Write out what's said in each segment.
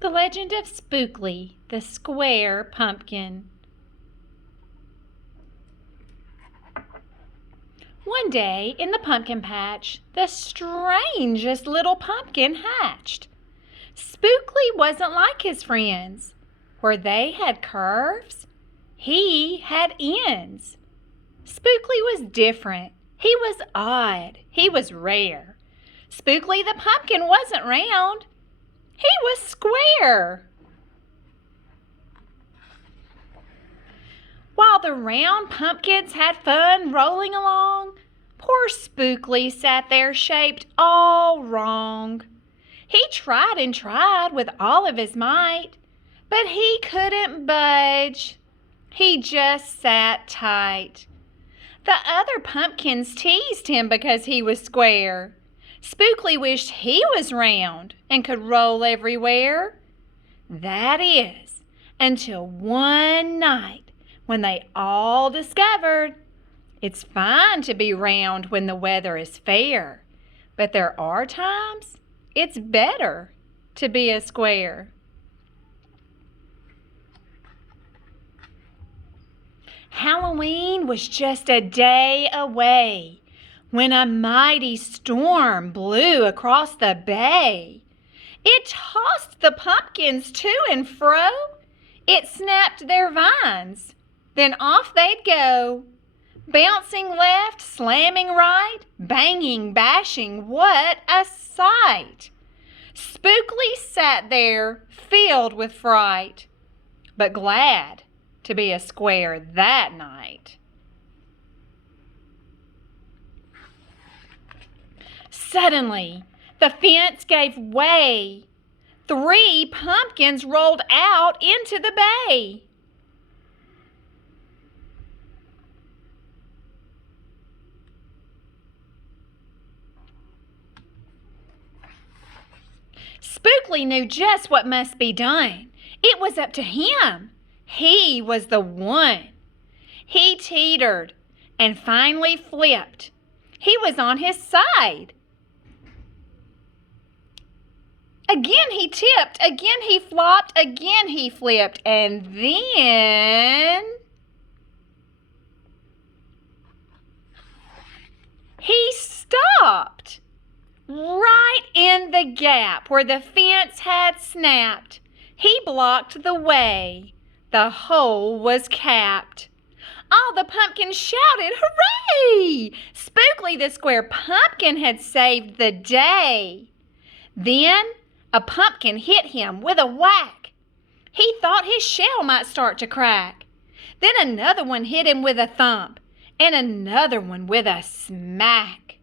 The Legend of Spookly, the Square Pumpkin. One day in the pumpkin patch, the strangest little pumpkin hatched. Spookly wasn't like his friends. Where they had curves, he had ends. Spookly was different. He was odd. He was rare. Spookly the pumpkin wasn't round. He was square. While the round pumpkins had fun rolling along, poor Spookly sat there shaped all wrong. He tried and tried with all of his might, but he couldn't budge. He just sat tight. The other pumpkins teased him because he was square. Spookly wished he was round and could roll everywhere. That is, until one night when they all discovered it's fine to be round when the weather is fair, but there are times it's better to be a square. Halloween was just a day away when a mighty storm blew across the bay. It tossed the pumpkins to and fro. It snapped their vines. Then off they'd go, bouncing left, slamming right, banging, bashing. What a sight! Spookly sat there, filled with fright, but glad to be a square that night. Suddenly, the fence gave way. 3 pumpkins rolled out into the bay. Spookly knew just what must be done. It was up to him. He was the one. He teetered and finally flipped. He was on his side. Again he tipped, again he flopped, again he flipped, and then he stopped right in the gap where the fence had snapped. He blocked the way. The hole was capped. All the pumpkins shouted, "Hooray!" Spookly the square pumpkin had saved the day. Then a pumpkin hit him with a whack. He thought his shell might start to crack. Then another one hit him with a thump, and another one with a smack.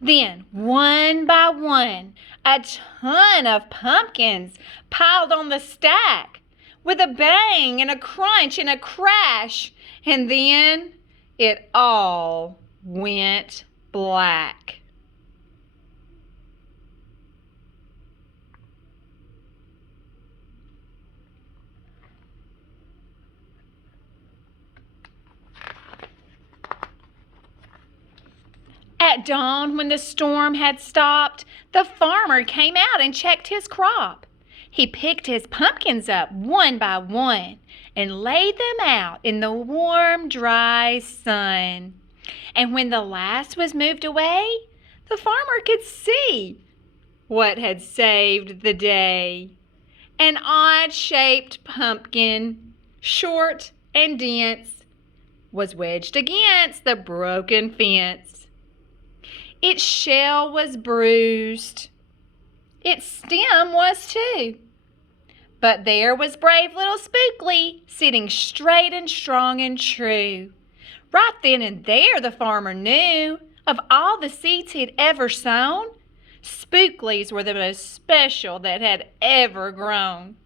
Then, one by one, a ton of pumpkins piled on the stack with a bang and a crunch and a crash, and then it all went black. At dawn, when the storm had stopped, the farmer came out and checked his crop. He picked his pumpkins up one by one and laid them out in the warm, dry sun. And when the last was moved away, the farmer could see what had saved the day. An odd-shaped pumpkin, short and dense, was wedged against the broken fence. Its shell was bruised. Its stem was too. But there was brave little Spookly, sitting straight and strong and true. Right then and there the farmer knew, of all the seeds he'd ever sown, Spookly's were the most special that had ever grown.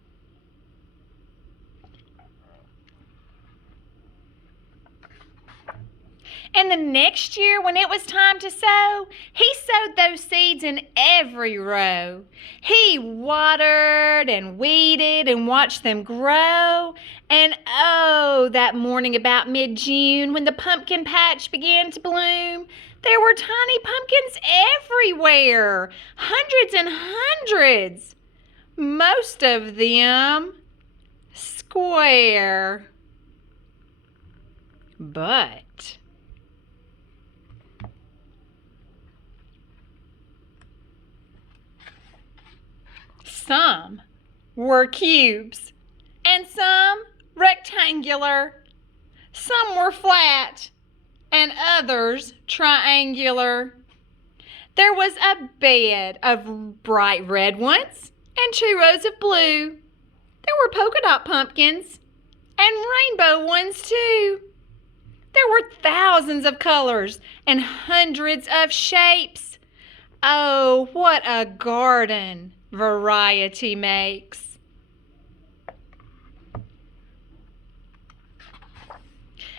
And the next year, when it was time to sow, he sowed those seeds in every row. He watered and weeded and watched them grow. And oh, that morning about mid-June, when the pumpkin patch began to bloom, there were tiny pumpkins everywhere, hundreds and hundreds. Most of them square. But some were cubes and some rectangular. Some were flat and others triangular. There was a bed of bright red ones and 2 rows of blue. There were polka dot pumpkins and rainbow ones too. There were thousands of colors and hundreds of shapes. Oh, what a garden variety makes.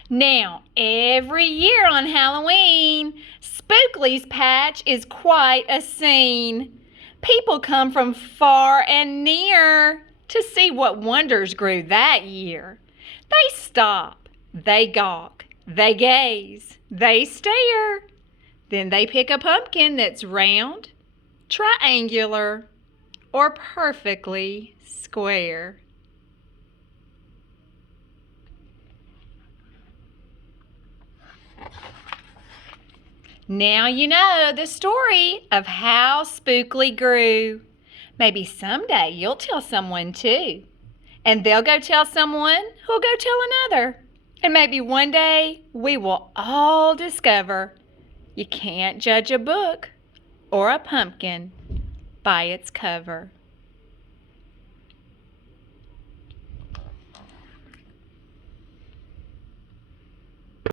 Now, every year on Halloween, Spookly's patch is quite a scene. People come from far and near to see what wonders grew that year. They stop, they gawk, they gaze, they stare. Then they pick a pumpkin that's round, triangular, or perfectly square. Now you know the story of how Spookly grew. Maybe someday you'll tell someone too. And they'll go tell someone who'll go tell another. And maybe one day we will all discover you can't judge a book or a pumpkin by its cover.